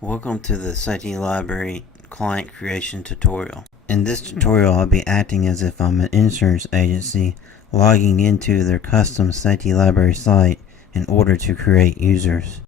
Welcome to the Safety Library client creation tutorial. In this tutorial, I'll be acting as if I'm an insurance agency logging into their custom Safety Library site in order to create users.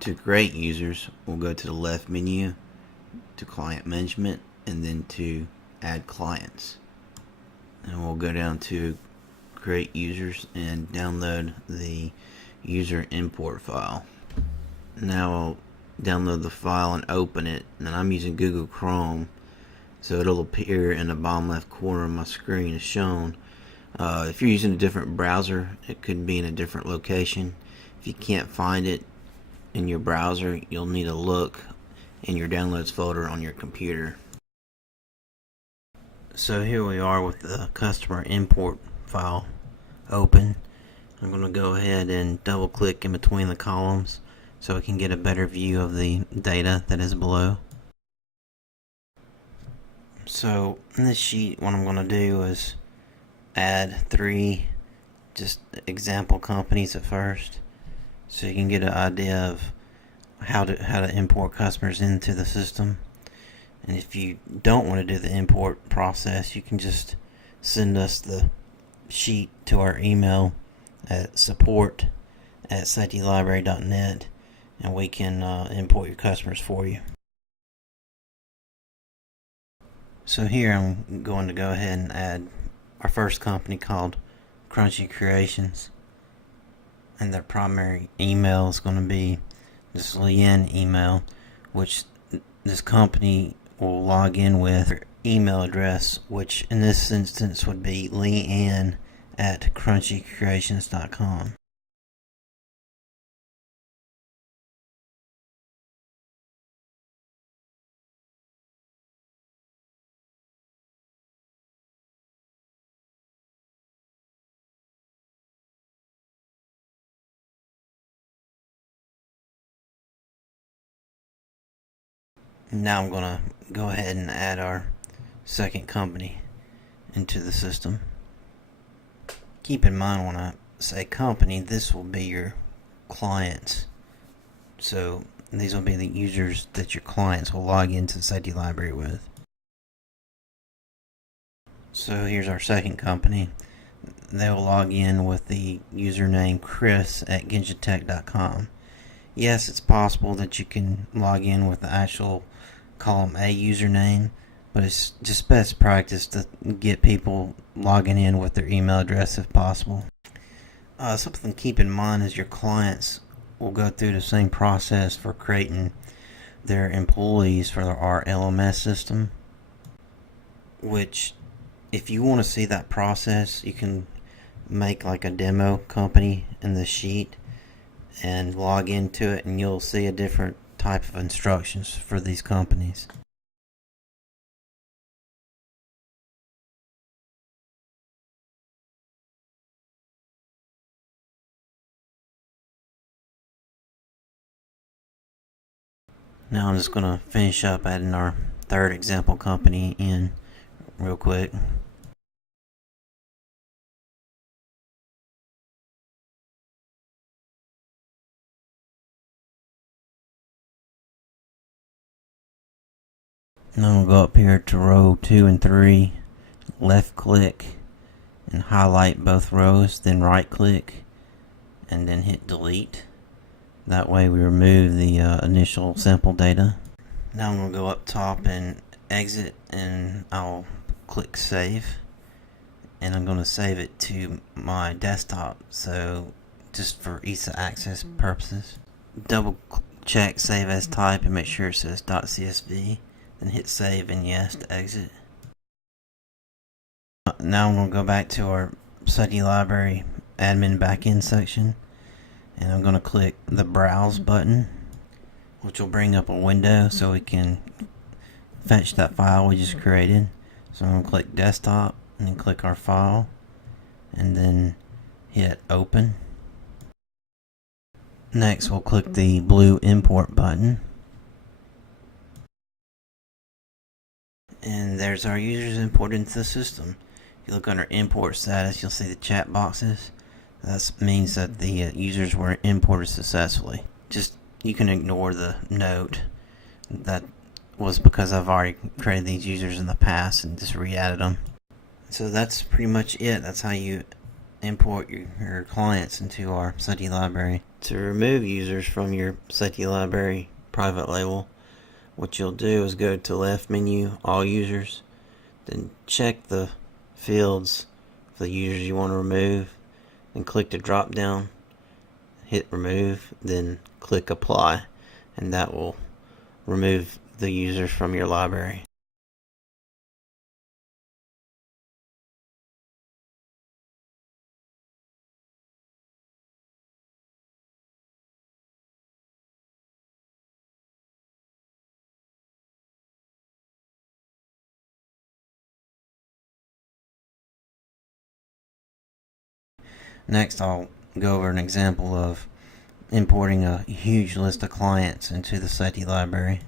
To create users, we'll go to the left menu, to Client Management, and then to Add Clients. And we'll go down to Create Users and download the user import file. Now I'll download the file and open it, and I'm using Google Chrome, so it'll appear in the bottom left corner of my screen as shown. If you're using a different browser, it could be in a different location. If you can't find it in your browser, you'll need to look in your downloads folder on your computer. So here we are with the customer import file open. I'm going to go ahead and double click in between the columns so we can get a better view of the data that is below. So in this sheet, what I'm going to do is add 3 just example companies at first, so you can get an idea of how to import customers into the system. And if you don't want to do the import process, you can just send us the sheet to our email at support@safetylibrary.net, and we can import your customers for you. So here I'm going to go ahead and add our first company called Crunchy Creations, and their primary email is going to be this Leanne email, which this company will log in with their email address, which in this instance would be leanne@crunchycreations.com. Now I'm going to go ahead and add our second company into the system. Keep in mind, when I say company, this will be your clients. So these will be the users that your clients will log into the Safety Library with. So here's our second company. They will log in with the username chris@genjatech.com. Yes, it's possible that you can log in with the actual column A username, but it's just best practice to get people logging in with their email address if possible. Something to keep in mind is your clients will go through the same process for creating their employees for our LMS system, which if you want to see that process, you can make like a demo company in the sheet and log into it, and you'll see a different type of instructions for these companies. Now I'm just going to finish up adding our third example company in real quick. Now we'll go up here to row 2 and 3, left click and highlight both rows, then right click and then hit delete. That way we remove the initial sample data. Now I'm going to go up top and exit, and I'll click save, and I'm going to save it to my desktop, so just for ease of access purposes. Double check save as type and make sure it says .csv, then hit save and yes to exit. Now I'm going to go back to our Safety Library admin backend section, and I'm going to click the browse button, which will bring up a window so we can fetch that file we just created. So I'm going to click desktop and then click our file and then hit open. Next we'll click the blue import button, and there's our users imported into the system. If you look under import status, you'll see the chat boxes. That means that the users were imported successfully. just, you can ignore the note. That was because I've already created these users in the past and just re-added them. So that's pretty much it. That's how you import your clients into our Safety library. To remove users from your Safety library private label, what you'll do is go to left menu, all users, then check the fields for the users you want to remove, and click the drop down, hit remove, then click apply, and that will remove the users from your library. Next, I'll go over an example of importing a huge list of clients into the Safety library.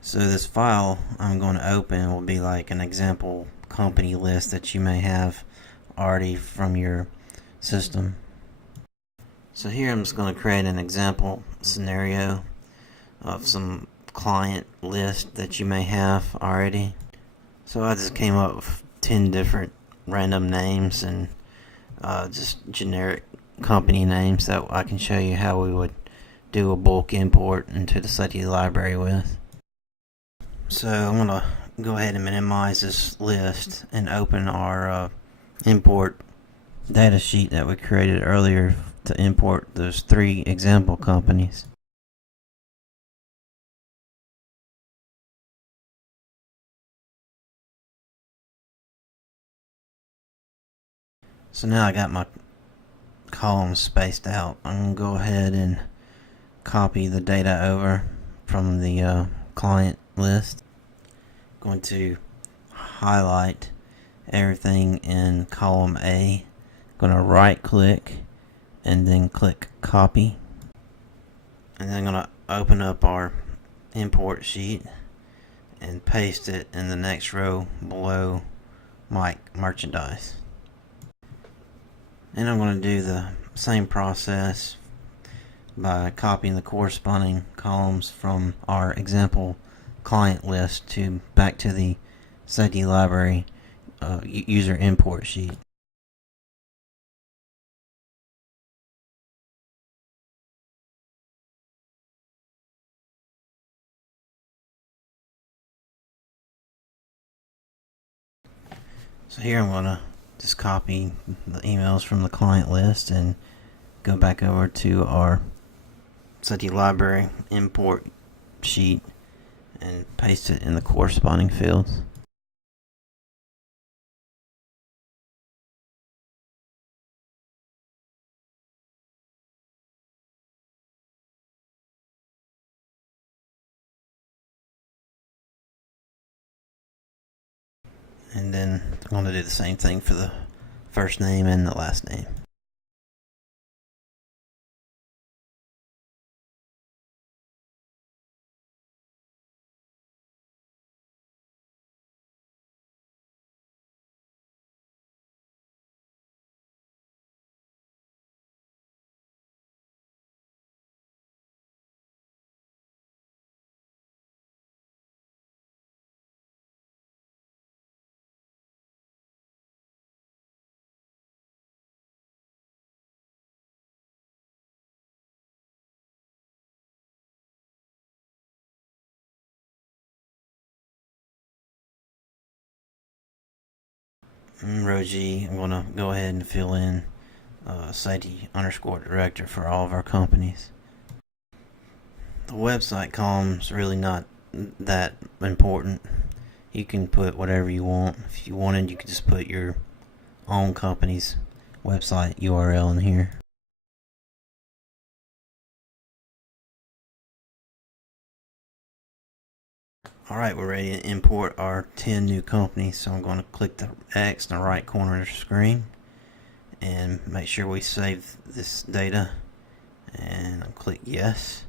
So this file I'm going to open will be like an example company list that you may have already from your system. So here I'm just going to create an example scenario of some client list that you may have already. So I just came up with 10 different random names and just generic company names that I can show you how we would do a bulk import into the Safety library with. So I'm going to go ahead and minimize this list and open our import data sheet that we created earlier to import those 3 example companies. So now I got my columns spaced out. I'm going to go ahead and copy the data over from the client list. Going to highlight everything in column A. Going to right click and then click copy. And then I'm going to open up our import sheet and paste it in the next row below my merchandise. And I'm going to do the same process by copying the corresponding columns from our example client list back to the Safety library user import sheet. So here I'm going to just copy the emails from the client list and go back over to our Safety library import sheet and paste it in the corresponding fields. And then I'm going to do the same thing for the first name and the last name. In row G, I'm going to go ahead and fill in Safety_director for all of our companies. The website column's really not that important. You can put whatever you want. If you wanted, you could just put your own company's website URL in here. Alright, we're ready to import our 10 new companies. So I'm going to click the X in the right corner of the screen and make sure we save this data, and I'll click yes.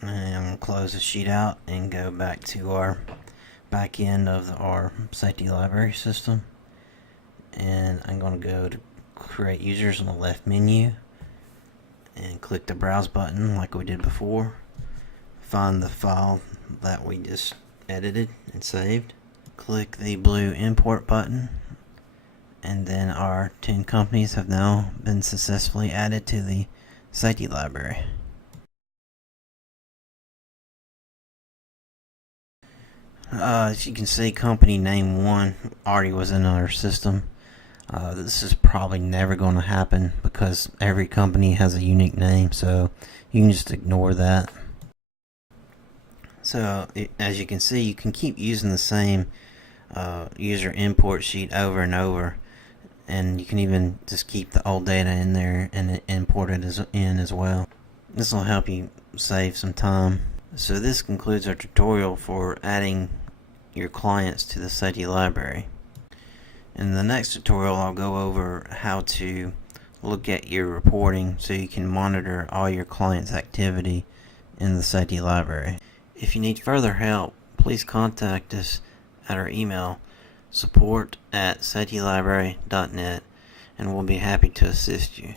And I'm going to close the sheet out and go back to our back end of our Safety library system, and I'm going to go to create users on the left menu, click the browse button like we did before. Find the file that we just edited and saved. Click the blue import button, and then our 10 companies have now been successfully added to the safety library. As you can see, company name 1 already was in our system. This is probably never going to happen because every company has a unique name, so you can just ignore that. So as you can see, you can keep using the same user import sheet over and over, and you can even just keep the old data in there and import it in as well. This will help you save some time. So this concludes our tutorial for adding your clients to the safety library. In the next tutorial, I'll go over how to look at your reporting so you can monitor all your clients' activity in the safety library. If you need further help, please contact us at our email support@safetylibrary.net, and we'll be happy to assist you.